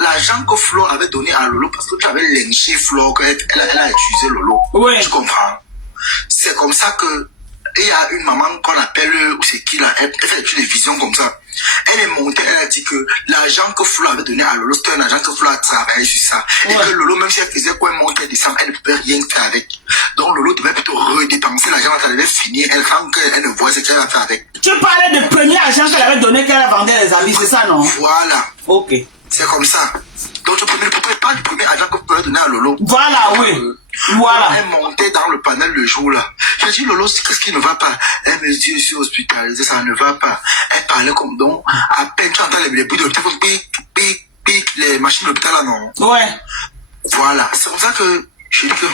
l'argent que Flo avait donné à Lolo, parce que tu avais lynché Flo, elle a utilisé Lolo. Oui. Tu comprends? C'est comme ça que il y a une maman qu'on appelle, ou c'est qui là, elle fait des visions comme ça. Elle est montée, elle a dit que l'argent que Flo avait donné à Lolo, c'était un argent que Flo a travaillé sur ça. Et que Lolo, même si elle faisait quoi, elle montait, descendre, elle ne pouvait rien faire avec. Donc Lolo devait plutôt redépenser l'argent, elle devait finir, elle sent qu'elle ne voit ce qu'elle a fait avec. Tu parlais de premier argent qu'elle avait donné qu'elle vendait les habits, c'est ça, non? Voilà. Ok. C'est comme ça. Donc tu ne pouvais pas du premier argent que Flo avait donné à Lolo. Voilà, oui. Voilà. Elle montait dans le panel le jour là. J'ai dit Lolo, qu'est-ce qui ne va pas? Elle me dit, je suis hospitalisée, ça ne va pas. Elle parlait comme donc, à peine tu entends les bouts de téléphone, pic, les machines de l'hôpital là, non? Ouais. Voilà. C'est pour ça que je dis que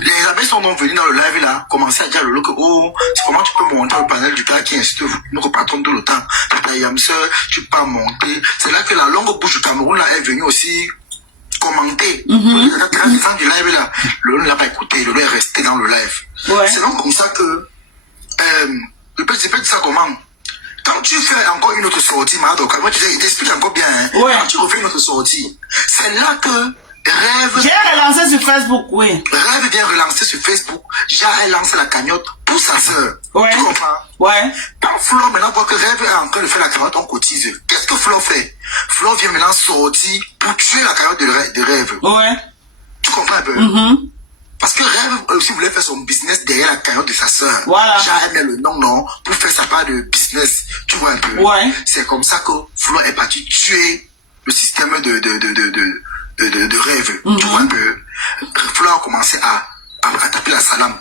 les abeilles sont donc venus dans le live là, commencer à dire à Lolo que oh, c'est comment tu peux monter au panel du gars qui incite notre patron tout le temps. Tu peux pas monter. C'est là que la longue bouche du Cameroun là est venue aussi commenter. Du live là, Lolo ne l'a pas écouté, Lolo est resté dans le live. Ouais. C'est donc comme ça que je peux dire ça comment? Quand tu fais encore une autre sortie, Madoka, moi tu t'expliques encore bien, hein? Ouais. Quand tu refais une autre sortie, c'est là que Rêve. J'ai relancé sur Facebook, oui. Rêve vient relancer sur Facebook. J'ai lancé la cagnotte pour sa soeur. Ouais. Tu comprends? Ouais. Quand Flo maintenant voit que Rêve est en train de faire la cagnotte, on cotise. Qu'est-ce que Flo fait? Flo vient maintenant sortir pour tuer la cagnotte de Rêve. Ouais. Tu comprends un peu? Parce que Rêve aussi voulait faire son business derrière la cagnotte de sa soeur. Voilà. J'ai aimé le nom, pour faire sa part de business. Tu vois un peu? Ouais. C'est comme ça que Flo est parti tuer le système de Rêve. Tu vois un peu? Flo a commencé à taper la salame.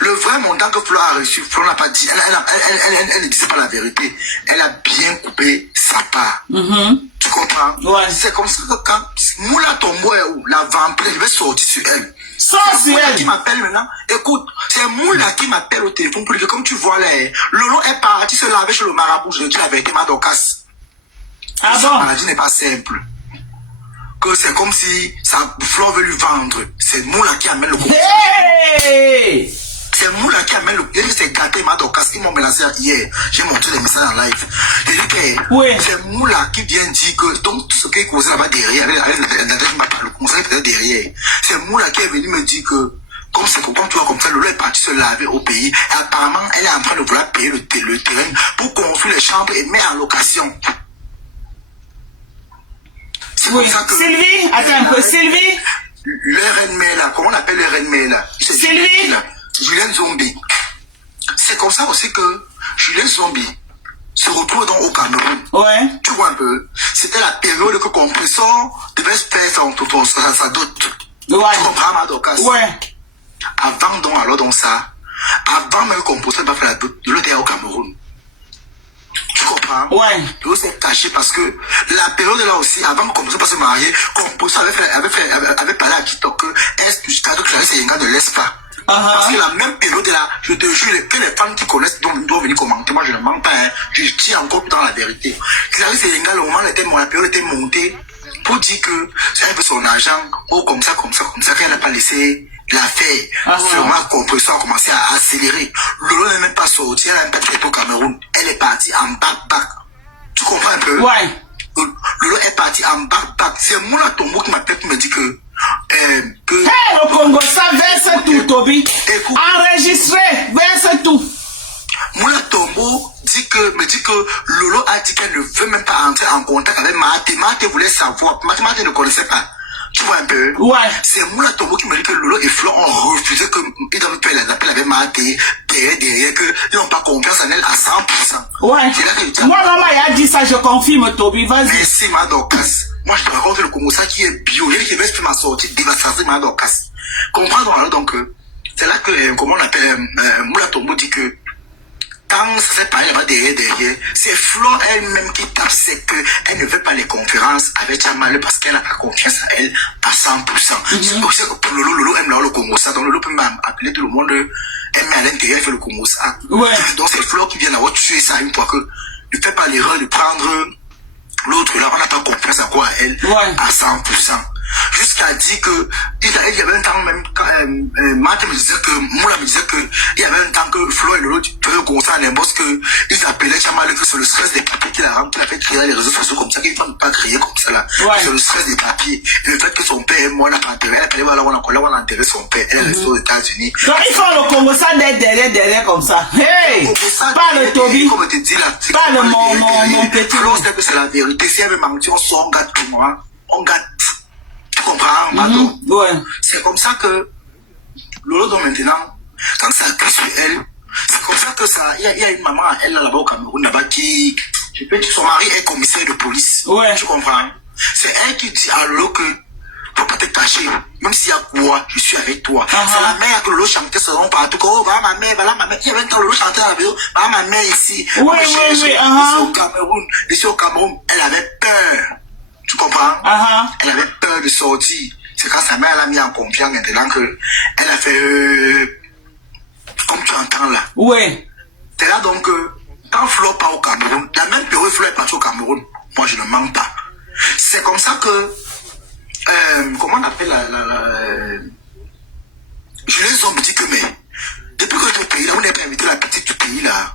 Le vrai montant que Flo a reçu, Flo n'a pas dit, elle ne disait pas la vérité. Elle a bien coupé sa part. Tu comprends? Ouais. C'est comme ça que quand Moula Tombo est où? La vampire, je vais sortir sur elle. C'est Moula qui m'appelle maintenant. Écoute, c'est Moula qui m'appelle au téléphone pour dire que comme tu vois là, Lolo est parti se laver chez le marabout. Je dis la vérité, Madokas. Ah bon? La maladie n'est pas simple. Que c'est comme si Flo veut lui vendre. C'est Moula qui amène le coup. Hey! C'est Moula qui amène le coup. C'est gâté Madokas. Ils m'ont menacé hier. J'ai montré des messages en live. J'ai dit que c'est Moula qui vient dire que donc tout ce qui est causé là-bas derrière, avec le conseil peut-être derrière. C'est Moula qui est venu me dire que comme c'est quand tu vois comme ça, Lolo est parti se laver au pays. Et apparemment, elle est en train de vouloir payer le terrain pour construire les chambres et mettre en location. Oui. Sylvie, attends un peu, Sylvie. Le RNME là, comment on appelle le RNME là? Sylvie. Julien Zombie. C'est comme ça aussi que Julien Zombie se retrouve donc au Cameroun. Ouais. Tu vois un peu? C'était la période que Compressor devait faire sa dot. Ouais. Tu comprends, Madokas? Ouais. Avant donc, alors donc ça, avant même que Compressor va faire la dot, il était au Cameroun. Tu comprends? Ouais. L'eau s'est caché parce que la période là aussi, avant que Compressor passe se marier, Compressor avait parlé à TikTok que est-ce que Clarisse Yenga ne laisse pas. Parce que la même période là, je te jure que les femmes qui connaissent doivent venir commenter. Moi je ne mens pas, hein. Je dis encore dans la vérité. Clarisse Yenga, le moment où la période était montée pour dire que elle veut son argent, oh comme ça, qu'elle n'a pas laissé la faire. Seulement Compressor a commencé à accélérer. Lolo n'est même pas sorti, elle n'a même pas fait au Cameroun. Elle est partie en back. Tu comprends un peu? Ouais. Lolo est parti en back. C'est Moula Tombo qui m'appelle pour me dire que le Congo, ça verse tout, Toby. Enregistré, verse tout. Moula Tombo me dit que Lolo a dit qu'elle ne veut même pas entrer en contact avec Mahaté. Mahaté voulait savoir. Mahaté ne connaissait pas. Tu vois un peu? Ouais. C'est Moula Tombo qui me dit que Lolo et Flo ont refusé qu'ils doivent faire les appels avec Mahaté derrière, qu'ils n'ont pas confiance en elle à 100%. Ouais. Moi, maman, il a dit ça, je confirme, Toby. Vas-y. Merci, Madokas. Moi, je te raconte le Congo, ça qui est bio. Je vais faire ma sortie dévastatrice, Madokas. Comprends donc, c'est là que, comment on appelle, Moula Tombo dit que quand ça s'est parlé là-bas derrière, c'est Flo elle-même qui tape, c'est qu'elle ne veut pas les conférences avec Jamal parce qu'elle n'a pas confiance à elle à 100%. C'est pour ça que pour Lolo aime le Congo, ça. Donc Lolo peut même appeler tout le monde, elle met à l'intérieur, elle fait le Congo, ça. Ouais. Donc c'est Flo qui vient d'avoir tué ça une fois que ne fait pas l'erreur de prendre l'autre là, on n'a pas confiance à quoi à elle à 100%. Jusqu'à jusqu'à dire que il y avait un temps même Marthe me disait que Moula me disait que il y avait un temps que Flo et Lolo faisaient comme ça à l'embauche que ils appelaient Chamal que c'est le stress des papiers qu'il a fait créer les réseaux sociaux comme ça qu'il ne peut pas créer comme ça là. C'est le stress des papiers et le fait que son père moi n'a pas intérêt. Elle appelait voilà on a enterré son père. Elle est restée aux États-Unis. Donc il faut le Congo ça derrière comme ça. Hey, pas le Toby. Comme te dis là. Pas le mon petit. Flo sait que c'est la vérité. Si elle veut mentir, on sort, on gâte tout moi. On gâte. Tu comprends, Mato? Ouais. C'est comme ça que Lolo, donc maintenant, quand ça a sur elle, c'est comme ça que ça. Il y a une maman à elle là-bas au Cameroun, là-bas qui. Son mari est commissaire de police. Ouais. Tu comprends? C'est elle qui dit à Lolo que faut pas te cacher. Même s'il y a quoi, je suis avec toi. C'est la mère que Lolo chantait ce nom partout. Oh, voilà ma mère, voilà ma mère. Il y avait un temps Lolo chantait à la vidéo. Voilà ma mère ici. Oui. Ici au Cameroun, elle avait peur. Tu comprends? Elle avait peur de sortir. C'est quand sa mère l'a mis en confiance maintenant que elle a fait comme tu entends là. Oui. C'est là donc quand Flo part au Cameroun, la même période Flo est parti au Cameroun, moi je ne mens pas. C'est comme ça que comment on appelle je les ai dit que mais depuis que tu es au pays là, on n'est pas invité la petite du pays là.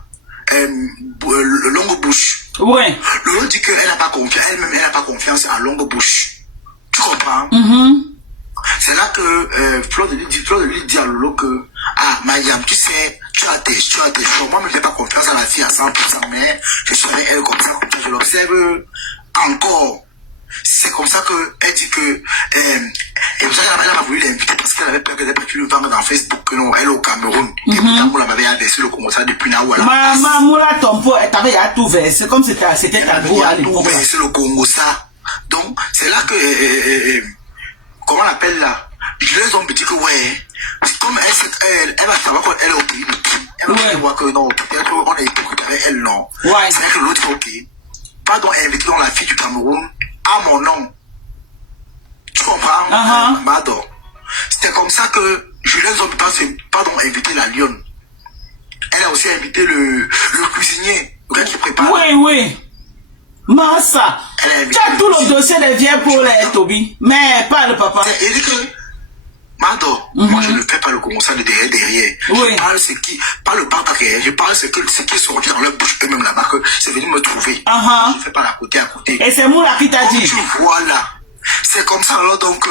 Longue bouche. Ouais. Lolo dit qu'elle n'a pas confiance, elle-même elle n'a pas confiance en longue bouche. Tu comprends? C'est là que Flo de lui dit à Lolo que ah Mayam, tu sais, tu as tes choix. Moi je n'ai pas confiance à la fille à 100%, mais je suis avec elle comme ça, je l'observe encore. C'est comme ça qu'elle dit que et vous savez, elle n'a pas voulu l'inviter parce qu'elle avait peur qu'elle n'ait pas pu le vendre dans Facebook que non, elle est au Cameroun. Et pourtant, on l'avait adressé le Congo ça depuis là où elle a Maman, Moula Tompo, elle t'avait tout versé comme c'était ta go à l'époque. Elle avait versé le Congo ça. Donc, c'est là que comment on appelle là? Je les ai dit que ouais, comme elle va savoir qu'elle est au pays de qui. Elle va savoir que non, peut-être qu'on est hypocrite avec elle, non. C'est vrai que l'autre est ok. Pardon, inviter dans la fille du Cameroun à mon nom. Tu comprends? Mador. C'était comme ça que Julien Zombi pardon, invité la lionne. Elle a aussi invité le cuisinier, le gars qui prépare. Oui. Massa. Tu as tout le dossier des vieilles pour les Toby, mais pas le papa. Il dit que Mador, moi je ne fais pas le commençant de derrière. Je parle ce qui, pas le pas derrière, je parle ce qui est sorti dans leur bouche eux-mêmes là-bas, que c'est venu me trouver. Je ne fais pas la côté à côté. Et c'est Moula qui t'a dit. Tu vois là. C'est comme ça alors donc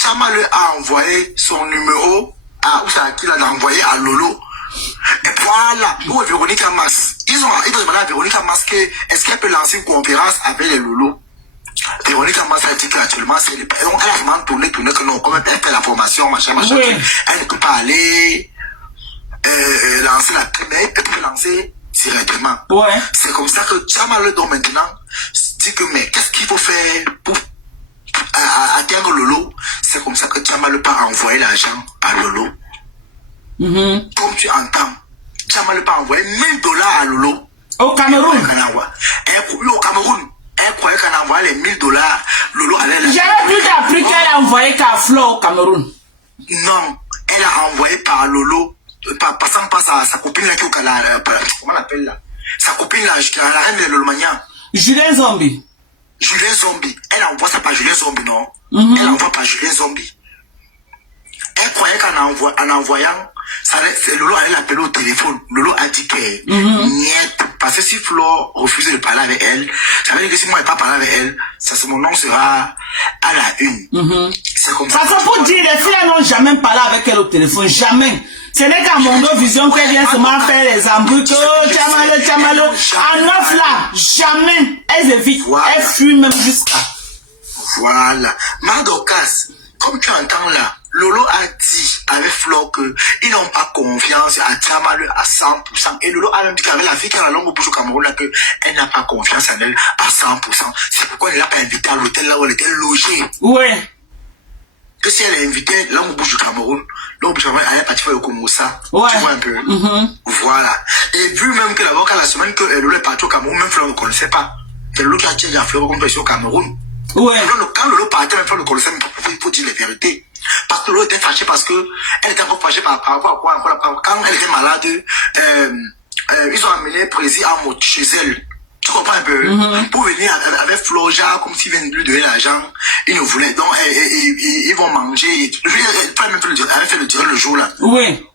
Chamal a envoyé son numéro à qu'il a envoyé à Lolo. Et voilà, où est Véronique Amas? Ils ont demandé à Véronique Amas que est-ce qu'elle peut lancer une conférence avec les Lolo. Véronique Amas a dit qu'actuellement c'est les elle a vraiment tourné que non, comme elle fait la formation, machin. Elle ne peut pas aller lancer la première, elle peut lancer directement. C'est comme ça que Chamal donc maintenant dit que mais qu'est-ce qu'il faut faire pour atteindre Lolo? C'est comme ça que Chamal pas envoyer l'argent à Lolo. Comme tu entends, Chamal pas envoyer $1000 à Lolo. Au Cameroun. Au Cameroun. Elle croyait qu'elle envoyait les $1000. Lolo allait là. J'avais plus appris qu'elle a envoyé qu'à Flo au Cameroun. Non, elle a envoyé par Lolo, passant par sa copine là qui est au Canada. Comment on appelle là? Sa copine là, la reine de Lolomania. Julien Zombi. Julien Zombi. Elle envoie ça par Julien Zombi, non? Elle envoie par Julien Zombi. Elle croyait qu'en envoyant, Lolo allait l'appeler au téléphone. Lolo a dit que niet. Parce que si Flo refusait de parler avec elle, ça veut dire que si moi je n'ai pas parlé avec elle, mon nom sera à la une. C'est comme ça. Parce que pour dire, les filles n'ont jamais parlé avec elle au téléphone. Jamais. Ce n'est qu'à Mondo Vision qu'elle vient seulement faire les embrouilles. Oh, Tchamalo. En neuf là, jamais. Elles évitent. Elles fuient même jusqu'à. Voilà. Mardokas, comme tu entends là, Lolo a dit avec Flo qu'ils n'ont pas confiance à Tchamal à 100%. Et Lolo a même dit qu'avec la fille qui a la longue bouche au Cameroun, qu'elle n'a pas confiance en elle à 100%. C'est pourquoi elle ne l'a pas invitée à l'hôtel là où elle était logée. Ouais. Que si elle est invitée la longue bouche du Cameroun, longue bouche du Cameroun, elle est partie faire le Komosa. Ouais. Tu vois un peu. Voilà. Et vu même que d'abord, qu'à la semaine que Lolo est partie au Cameroun, même Flo ne connaissait pas. C'est Lolo qui a tiré à Flo comme ici au Cameroun. Ouais. Quand Lolo partait, même Flo ne connaissait même pas. Il faut dire les vérités. Parce que Lolo était fâchée parce que elle était encore fâchée par rapport à quoi? Quand elle était malade, ils ont amené Prési à chez elle. Tu comprends un peu? Pour venir avec Floja, comme s'ils viennent lui donner l'argent, ils ne voulaient. Donc, ils vont manger. Toi-même, avait fait le dire le jour là. Oui.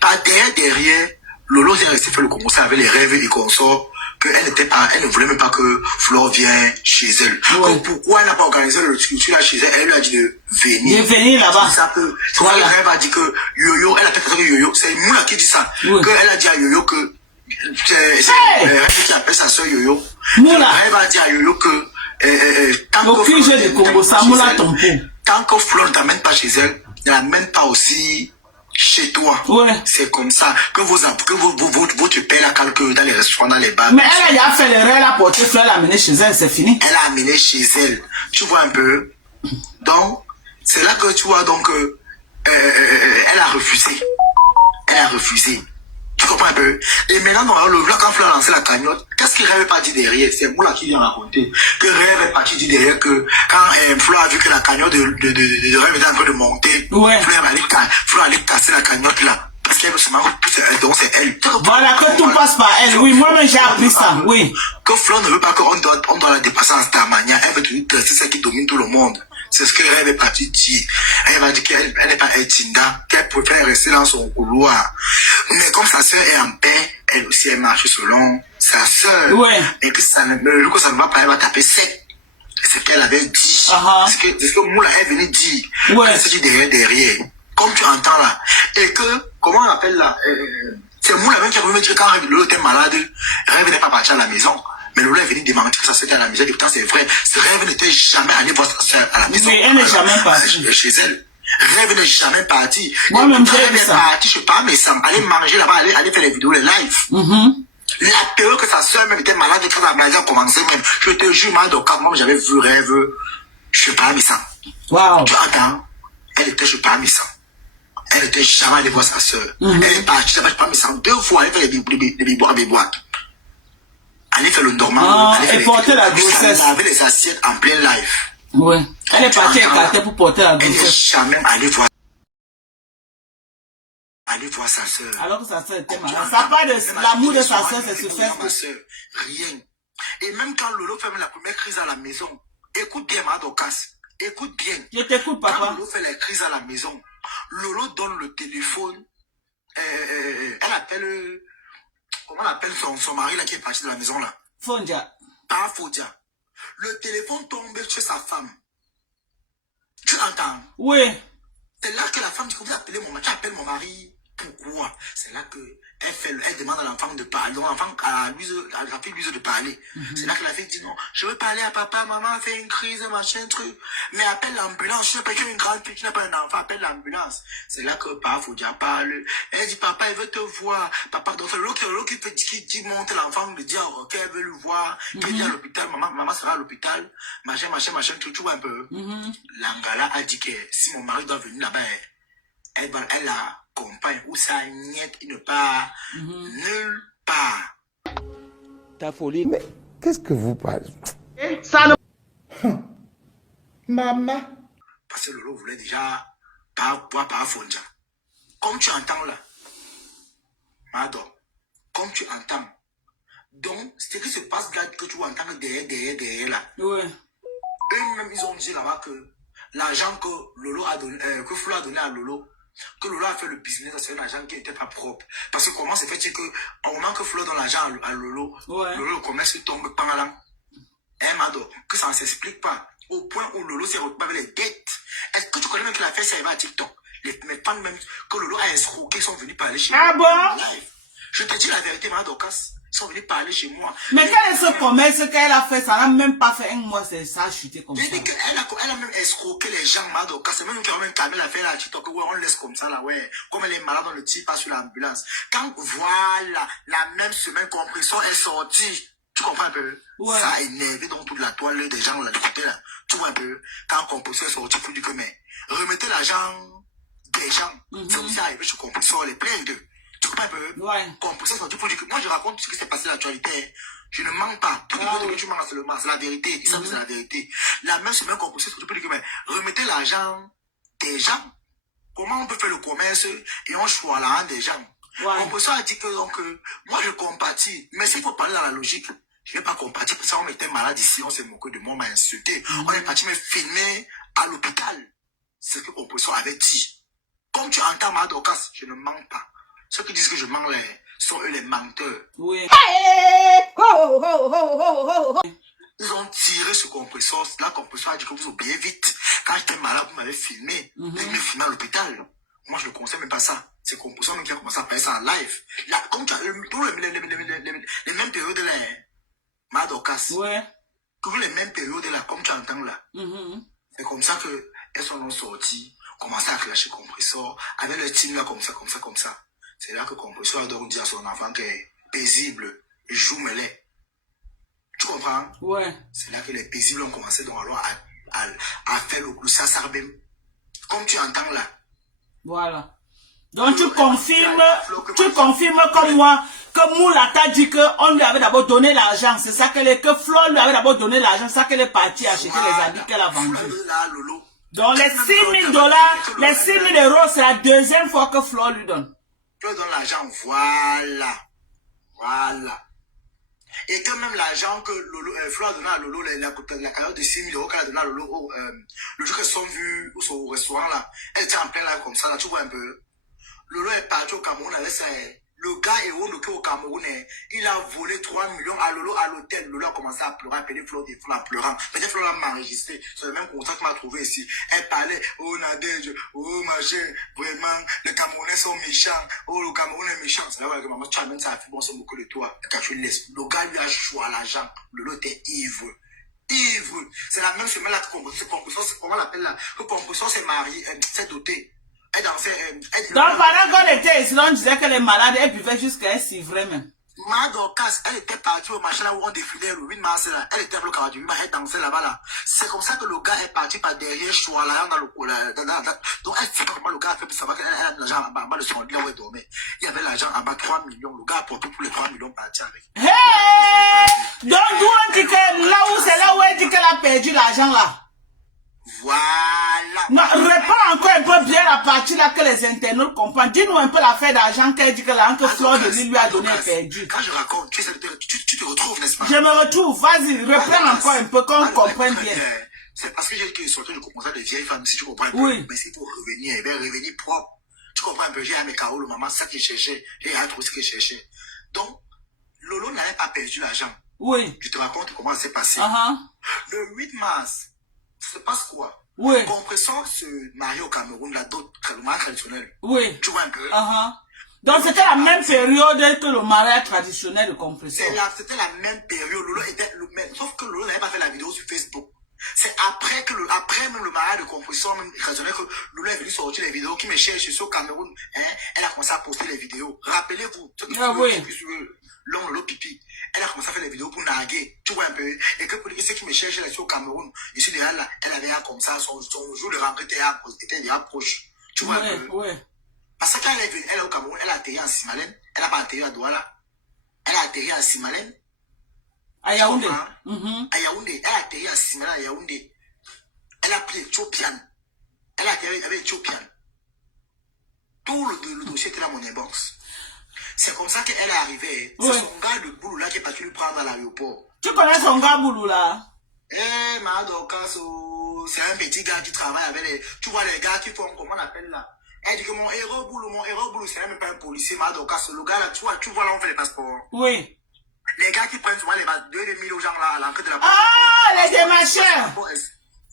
Par derrière, Lolo est resté faire le Congo avec les rêves et consorts. Elle ne voulait même pas que Flore vienne chez elle. Ouais. Donc, pourquoi elle n'a pas organisé le culture là chez elle? Elle lui a dit de venir. De venir là-bas. C'est ça que, voilà. Le rêve a dit que Yoyo, elle a peut-être que Yoyo, c'est Moula qui dit ça. Oui. Elle a dit à Yoyo que, c'est qui appelle sa soeur Yoyo. Moula. Elle va dire à Yoyo que, aucun jeu de Congo, ça Moula ton pot. Tant que Flore ne t'amène pas chez elle, ne l'amène pas aussi chez toi. Ouais. C'est comme ça que votre père la calcule dans les restaurants, dans les bars. Mais elle a fait l'erreur, elle a porté Fleur, elle a amené chez elle, c'est fini. Elle a amené chez elle. Tu vois un peu. Donc, c'est là que tu vois, donc, elle a refusé. Elle a refusé. Tu comprends un peu? Et maintenant, quand Fleur a lancé la cagnotte, qu'est-ce qu'il Rêve est parti derrière? C'est Moula qui vient raconter. Que Rêve est parti dire derrière que quand Fleur a vu que la cagnotte de Rêve était en train de monter, ouais. Fleur allait casser la cagnotte là. Parce qu'elle veut se marier, donc c'est elle. Voilà, que tout passe par elle. Oui, moi-même j'ai appris ça. Oui. Que Fleur ne veut pas qu'on doit la dépasser en Starmania. Elle veut toujours c'est celle qui domine tout le monde. C'est ce que Rêve est parti dire. Elle va dire qu'elle n'est pas Etinda, qu'elle préfère rester dans son couloir. Mais comme sa sœur est en paix, elle aussi elle marche selon sa sœur. Ouais. Et que ça ne va pas, elle va taper sec. C'est ce qu'elle avait dit. C'est ce que Moula est venu dire. Ouais. C'est derrière. Comme tu entends là. Et que, comment on appelle là, c'est Moula même qui a voulu me dire quand Lolo était malade, Rêve n'est pas parti à la maison. Mais Lolo est venu démentir que ça c'était à la maison. Et pourtant c'est vrai. Ce Rêve n'était jamais allé voir sa soeur à la maison. Oui, elle n'est jamais partie. Chez elle. Rêve n'est jamais parti. Moi-même j'ai vu ça. ça. Parti, je sais pas, mais ça aller manger là-bas, aller faire les vidéos, les lives. La période que sa soeur même était malade, quand la maladie a commencé même, je te jure, moi j'avais vu Rêve, je sais pas, mais ça. Wow. Tu entends? Elle était, je sais pas, mais ça. Elle était jamais allée voir sa soeur. Elle est partie, je sais pas, mais ça. 2 fois, elle fait les boîtes. Elle fait le normal. Elle portait la grossesse. Elle avait les assiettes en plein live. Ouais. Elle est partie écartée pour porter la grossesse. Elle n'est jamais allée voir. Aller voir sa soeur. Alors que sa soeur était malade. Ça part de l'amour de sa soeur, c'est sur Facebook. Rien. Et même quand Lolo fait la première crise à la maison, écoute bien, Madokas. Écoute bien. Je t'écoute, papa. Quand Lolo fait la crise à la maison, Lolo donne le téléphone. Elle appelle. Comment elle appelle son mari là qui est parti de la maison là? Fondia. Pas Fondia. Le téléphone tombe chez sa femme. Tu l'entends? Oui. C'est là que la femme dit que vous appelez mon mari. Tu appelles mon mari. Pourquoi? C'est là que elle demande à l'enfant de parler. Donc l'enfant à la fille lui de parler. C'est là que la fille dit non, je veux parler à papa, maman a fait une crise, machin, truc. Mais appelle l'ambulance, je n'ai pas une grande fille, tu n'as pas un enfant, appelle l'ambulance. C'est là que papa faut déjà parler. Elle dit papa, il veut te voir. Papa, donc c'est l'autre qui monte l'enfant, lui dit qu'elle veut le voir, qu'elle dit à l'hôpital, maman sera à l'hôpital, machin, tu vois un peu. L'Angala a dit que si mon mari doit venir là-bas, elle a compagne où ça niet, il ne part nulle part. Ta folie. Mais qu'est-ce que vous parlez? Ça Maman. Parce que Lolo voulait déjà voir par Fondia. Comme tu entends là, Madon, comme tu entends. Donc, ce qui se passe là, que tu entends derrière là. Oui. Eux-mêmes, ils ont dit là-bas que l'argent que Lolo a donné, que Flo a donné à Lolo, que Lolo a fait le business, c'est un argent qui n'était pas propre. Parce que comment c'est fait que au moment que Flo donne l'argent à Lolo, Lolo, le commerce tombe pas mal. Mado, que ça ne s'explique pas. Au point où Lolo s'est retrouvé avec les dettes. Est-ce que tu connais même que la fête, ça va à TikTok? Mes fans même, que Lolo a escroqué, sont venus parler chez moi. Ah bon? Je te dis la vérité, Madokas. Ils sont venus parler chez moi. Mais quand elle se commerce, qu'elle a fait, ça n'a même pas fait un mois, ça a chuté comme ça. Je dis qu'elle a même escroqué les gens, Madoka. C'est même qui a même calmé l'affaire à TikTok. Ouais, on laisse comme ça, là, ouais. Comme elle est malade, on le tire pas sur l'ambulance. Quand, voilà, la même semaine, Compression est sortie. Tu comprends un peu? Ouais. Ça a énervé dans toute la toile des gens, là, de côté, là. Tu vois un peu? Quand Compression est sortie, il faut dire que, mais, remettez l'argent des gens. C'est aussi arrivé chez Compression, les pleins d'eux. Tu comprends un peu? Ouais. Compression, c'est pour dire que moi, je raconte ce qui s'est passé dans l'actualité. Je ne mens pas. Tout le monde tu mens seulement. C'est la vérité. Ils savent que c'est la vérité. La même semaine Compression, tu peux dire que, mais, remettez l'argent des gens. Comment on peut faire le commerce et on choisit l'argent des gens? Ouais. Compression a dit que, donc, moi, je compatis. Mais s'il faut parler dans la logique, Je n'ai pas compris. Parce qu'on était malade ici, on s'est moqué de moi, on m'a insulté. On est parti me filmer à l'hôpital. C'est ce que Compression avait dit. Comme tu entends ma Dorcas, je ne mens pas. Ceux qui disent que je mens sont eux les menteurs. Oui. Ils ont tiré ce compresseur. La Compression a dit que vous oubliez vite. Quand j'étais malade, vous m'avez filmé. Vous m'avez filmé à l'hôpital. Moi, je ne conseille même pas ça. C'est Compression qui a commencé à faire ça en live. Là, comme tu as les mêmes périodes là, Madocas. Ouais. Toujours les mêmes périodes là, comme tu entends là. C'est comme ça que elles sont sorties, commencé à clasher Compresseur, avec le team là, comme ça. C'est là que Compresseur a donc dit à son enfant qu'il est paisible, il joue mêlé. Tu comprends? Ouais. C'est là que les paisibles ont commencé donc alors à faire le coup, ça même. Comme tu entends là. Voilà. Donc tu confirmes comme moi que Moula t'a dit qu'on lui avait d'abord donné l'argent. C'est ça que Flo lui avait d'abord donné l'argent. C'est ça qu'elle est partie acheter les habits qu'elle a vendus. Donc les 6 000 $, les 6 000 €, c'est la deuxième fois que Flo lui donne. Flo donne l'argent, voilà. Et quand même l'argent que Flo a donné à Lolo, la carrière de 6 000 € qu'elle a donné à Lolo, le jour qu'elles sont vues au restaurant là, elle était en plein là comme ça, là, tu vois un peu. Lolo est parti au Cameroun avec ça. Le gars est au Cameroun, il a volé 3 millions à Lolo à l'hôtel. Lolo a commencé à pleurer, à appeler Flo en pleurant. Peut-être Flo l'a enregistré. C'est le même contact qu'on m'a trouvé ici. Elle parlait, oh Nadège, oh machin, vraiment, les Camerounais sont méchants. Oh, le Cameroun est méchant. C'est là que maman, tu amènes ça à bon, on se moque de toi. Quand tu laisses, le gars lui a joué à l'argent. Lolo était ivre. C'est la même semaine là que Compression, comment on l'appelle là? Que Compression s'est marié, s'est doté. Donc pendant qu'on était ici, on disait que les malades, elles buvaient jusqu'à être s'ivrer même. Madocas, elle était partie au machin là où on défilait le 8 mars là. Elle était avec le camarade du 8 mars, elle dansait là-bas là. C'est comme ça que le gars est parti par derrière Chouala dans le donc elle sait pas comment le gars a fait pour savoir qu'elle a l'argent en bas de son lit là où elle dormait. Il y avait l'argent en bas, 3 millions. Le gars a porté pour les 3 millions partis avec. Hey! Donc d'où on dit que c'est là où elle dit qu'elle a perdu l'argent là. Voilà. Non, reprends encore un peu bien la partie là que les internautes comprennent. Dis-nous un peu l'affaire d'argent qu'elle dit que l'angle Fleur de Lille lui a donné perdu. Quand je raconte, tu te retrouves, n'est-ce pas? Je me retrouve, vas-y, reprends encore un peu qu'on comprenne bien. C'est parce que j'ai dit que surtout je comprends ça de vieilles femmes, si tu comprends un peu. Oui. Mais c'est pour revenir, elle va revenir propre. Tu comprends un peu, j'ai un mécao, le maman, c'est ça qu'il cherchait. J'ai un truc qu'il cherchait. Donc, Lolo n'avait pas perdu l'argent. Oui. Je te raconte comment ça s'est passé. Le 8 mars, ça se passe quoi? Oui. Compression se marie au Cameroun, la dot traditionnelle. Oui. Tu vois un peu? Donc c'était la même période que le mariage traditionnel de Compression. C'était la même période. Lolo était le même. Sauf que Lolo n'avait pas fait la vidéo sur Facebook. C'est après même le mariage de Compression, même traditionnel, que Lolo est venu sortir les vidéos qui me cherchent sur Cameroun. Elle a commencé à poster les vidéos. Rappelez-vous, l'homme Lolo Pipi. Elle a commencé à faire des vidéos pour narguer, tu vois un peu. Et que pour ceux qui me cherchent là, au Cameroun, ici derrière là, elle avait un comme ça, son jour de rentrée était déjà proche. Tu vois un peu. Parce que quand elle est venue, elle est au Cameroun, elle a atterri en Simalène. Elle n'a pas atterri à Douala. Elle a atterri à Simalène. À Yaoundé. À Yaoundé. Elle a atterri à Simalène, à Yaoundé. Elle a pris Éthiopian. Elle a atterri avec Éthiopian. Tout le dossier était dans mon inbox. C'est comme ça qu'elle est arrivée. C'est son gars de boulot là qui est parti lui prendre à l'aéroport. Tu connais son gars boulot là? Madocas, c'est un petit gars qui travaille avec les... Tu vois les gars qui font, comment on appelle là? Elle dit que mon héros boulot, c'est même pas un policier, Madocas. Le gars là, tu vois là, on fait les passeports. Oui. Les gars qui prennent souvent les 2 000 aux gens là à l'entrée de la police. Ah, les démarcheurs.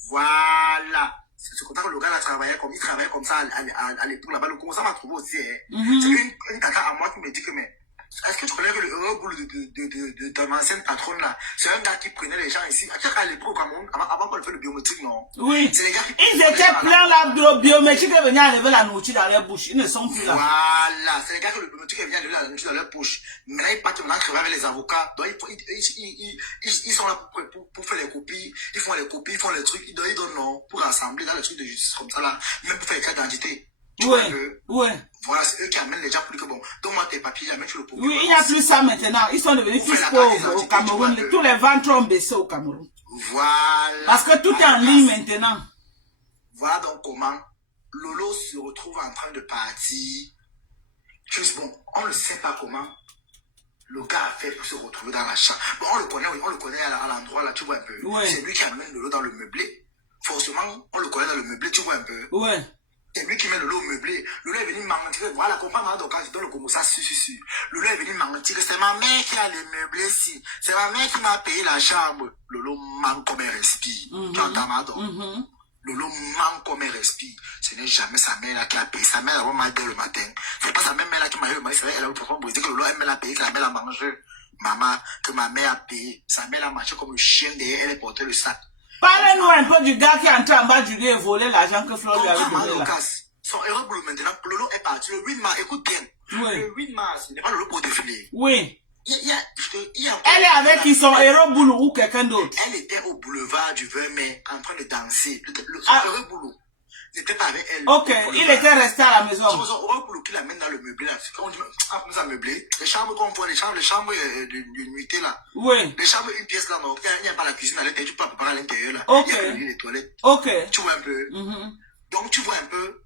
Voilà. C'est comme ça que le gars là il travaillait comme ça à l'époque là-bas. Le commençant m'a trouvé aussi. C'est une tata à moi qui me dit que, mais est-ce que tu connais que le héros boulot de ton ancienne patronne là, c'est un gars qui prenait les gens ici. À l'époque, avant qu'on le fait le biométrique, non? Oui. C'est les gars qui ils étaient pleins là, le biométrique est venu enlever la nourriture dans leur bouche. Ils ne sont plus là. Voilà. C'est les gars que le biométrique est venu enlever la nourriture dans leur bouche. Mais là, ils partent maintenant travailler avec les avocats. Donc, ils sont là pour faire les copies. Ils font les copies, ils font les trucs. Ils donnent non pour rassembler dans les trucs de justice comme ça là. Même pour faire les cartes d'identité. Oui. Voilà, c'est eux qui amènent les gens pour dire que bon, donne-moi tes papiers, amène sur le procureur. Oui, il n'y a plus ça maintenant. Ils sont devenus tous pauvres au Cameroun. Tous les ventres ont baissé au Cameroun. Voilà. Parce que tout est en ligne maintenant. Voilà donc comment Lolo se retrouve en train de partir. Juste bon, on ne sait pas comment. le gars a fait pour se retrouver dans la chambre. Bon, on le connaît à l'endroit là, tu vois un peu. Ouais. C'est lui qui amène Lolo dans le meublé. Forcément, on le connaît dans le meublé, tu vois un peu. Ouais. C'est lui qui met Lolo au meublé. Lolo est venu mentir. Voilà, comprends, donc quand je donne le Congo, ça, si. Lolo est venu mentir. C'est ma mère qui a le meublé ici. C'est ma mère qui m'a payé la chambre. Lolo manque comme un respire. Tu entends, madame? Lolo manque comme un respire. Ce n'est jamais sa mère là qui a payé. Sa mère là, m'a dit le matin. C'est pas sa même mère là qui m'a dit le matin. Elle a eu pour dire que Lolo, elle m'a payé, que la mère a mangé. Maman, que ma mère a payé. Sa mère a marché comme le chien derrière. Elle a porté le sac. Parlez-nous un peu du gars qui est entré en bas du lit et volé l'argent que Flo lui avait donné là. Son héros boulot maintenant, Lolo est parti. Le 8 mars, écoute bien. Oui. Le 8 mars, il n'est pas Lolo pour défiler. Oui. Elle est avec qui, son héros boulot ou quelqu'un d'autre? Elle était au boulevard du 20 mai en train de danser. Son héros boulot n'était pas avec elle. Ok, il était resté à la maison. Son héros boulot qui l'amène dans le meublé là. Quand on dit, nous a meublé. Les chambres qu'on voit, les chambres de nuitée là. Oui. Les chambres, une pièce là, non. Il n'y a pas la cuisine à l'intérieur, tu peux pas préparer à l'intérieur là. Ok. Il y a les toilettes. Ok. Tu vois un peu. Donc tu vois un peu.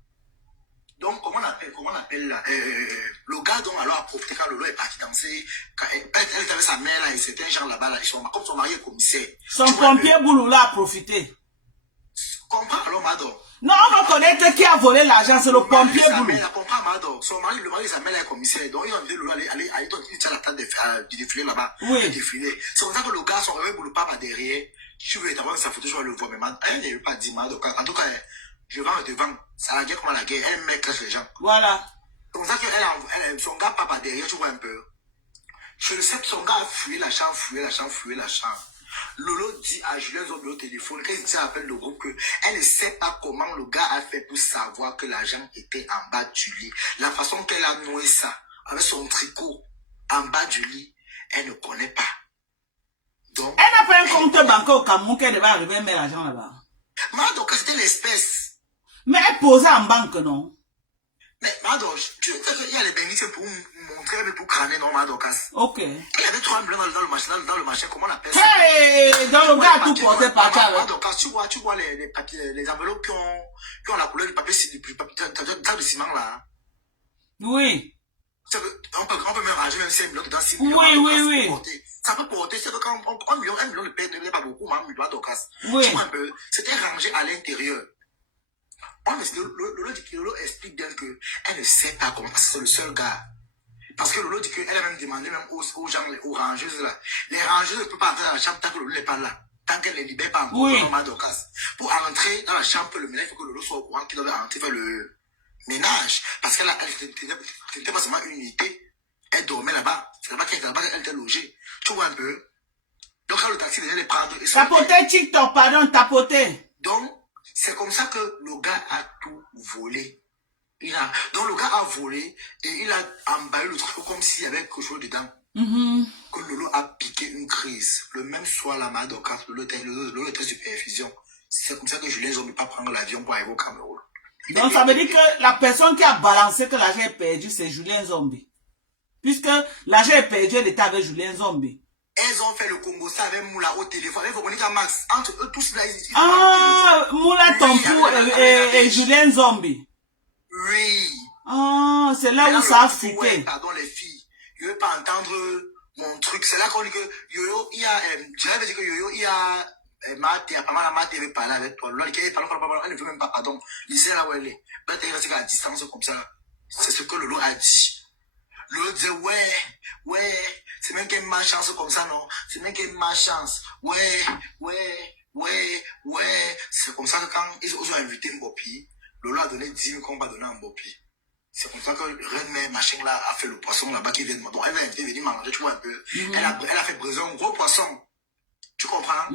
Donc, comment on appelle là, le gars dont alors a profité quand Lolo est parti danser, elle était avec sa mère là, et c'était un genre là-bas là, comme son mari est commissaire. Son pompier boulot là a profité. Comprends alors, Mado? Non, on va connaître qui a volé l'argent, c'est le pompier boulot. Comprends, Mado? Son mari, le mari de sa mère là est commissaire, donc ils ont dit Lolo aller, il tient la table du défilé là-bas. Oui. Défilé. C'est comme ça que le gars, son vrai boulot part derrière. Tu veux t'avoir sa photo, je vais le voir, mais elle ne veut pas dire, Mado. En tout cas, je vends devant. Ça la guerre comme la guerre. Elle met classe les gens. Voilà. C'est comme ça que son gars part derrière, tu vois un peu. Je le sais que son gars a fouillé la chambre. Lolo dit à Julien Zombie au téléphone, quand il appelle le groupe, qu'elle ne sait pas comment le gars a fait pour savoir que l'argent était en bas du lit. La façon qu'elle a noué ça, avec son tricot en bas du lit, elle ne connaît pas. Donc, elle n'a pas un compte bancaire au Cameroun qu'elle devait arriver à mettre l'argent là-bas. Donc c'était l'espèce. Mais elle posait en banque, non? Mais Mado, tu sais qu'il y a les bénéfices pour montrer, mais pour crâner, non, Mado Casse. Ok. Il y avait 3 millions dans le machin, comment on appelle ça? Hey, dans le gars a tout porté par terre. Mado Casse, tu vois les papiers, les enveloppes qui ont la couleur du papier, t'as du ciment là. Oui. On peut même ranger même 5 millions dedans, 6 millions. Oui. Ça peut porter, c'est que quand 1 million de paie ne pas beaucoup, Mado Casse. Oui. Tu vois un peu, c'était rangé à l'intérieur. Lolo explique bien qu'elle ne sait pas comment, parce que c'est le seul gars. Parce que Lolo dit qu'elle a même demandé même aux gens, aux rangeuses là. Les rangeuses ne peuvent pas entrer dans la chambre tant que Lolo n'est pas là. Tant qu'elle ne les libère pas encore. Oui. Pour entrer dans la chambre, le ménage, il faut que Lolo soit au courant qu'il doit entrer faire le ménage. Parce qu'elle n'était pas seulement une unité. Elle dormait là-bas. C'est là-bas qu'elle était logée. Tu vois un peu. Donc quand le taxi venait les prendre. Tapoter TikTok, pardon, tapoter. Donc, c'est comme ça que le gars a tout volé. Donc le gars a volé et il a emballé le truc comme s'il y avait quelque chose dedans. Que Lolo a piqué une crise. Le même soir, la Madoka, Lolo était sur perfusion. C'est comme ça que Julien Zombie ne peut pas prendre l'avion pour arriver au Cameroun. Donc ça veut dire que la personne qui a balancé que l'argent est perdu, c'est Julien Zombie. Puisque l'argent est perdu, elle était avec Julien Zombie. Elles ont fait le Congo ça avec Moula au téléphone, avec Veronica Max. Entre eux tous là, ils Moula Tompou et Julien Zombie. Oui. Ah, c'est là où ça a fuité. Pardon les filles, je ne veux pas entendre mon truc. C'est là qu'on dit que Yoyo, il y a, j'avais dit que Yoyo, il y a Maté, apparemment Maté avait parlé avec toi. Elle ne veut même pas pardon. Lisez là où elle est. Peut-être qu'elle reste à distance comme ça. C'est ce que Lolo a dit. Lolo disait ouais, c'est même qu'elle ma chance comme ça, non? C'est même qu'elle ma chance. Ouais. C'est comme ça que quand ils ont invité Mbopi, Lolo a donné 10 000 qu'on va donner à Mbopi. C'est comme ça que René machin là a fait le poisson là-bas qui vient de moi. Donc elle va inviter venir manger, tu vois un peu. Elle a fait briser un gros poisson. Tu comprends?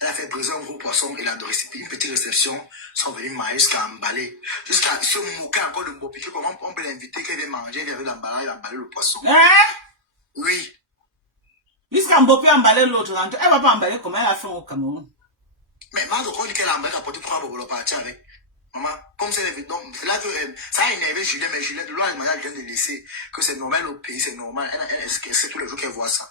Elle a fait briser un gros poisson et la une petite réception sont venus manger jusqu'à emballer. Jusqu'à se moquer encore de Mbopi. Comment on peut l'inviter qu'elle vienne manger, elle vient d'emballer le poisson. Oui. Jusqu'à Mbopi emballer l'autre, elle va pas emballer comme elle a fait au Cameroun. Mais Mado, quand on dit qu'elle a emballé, elle a porté pour avoir partir avec. Maman, comme c'est là que ça a énervé Julien, mais Julien, de loi, elle vient de laisser que c'est normal au pays, c'est normal. Elle sait tous les jours qu'elle voit ça.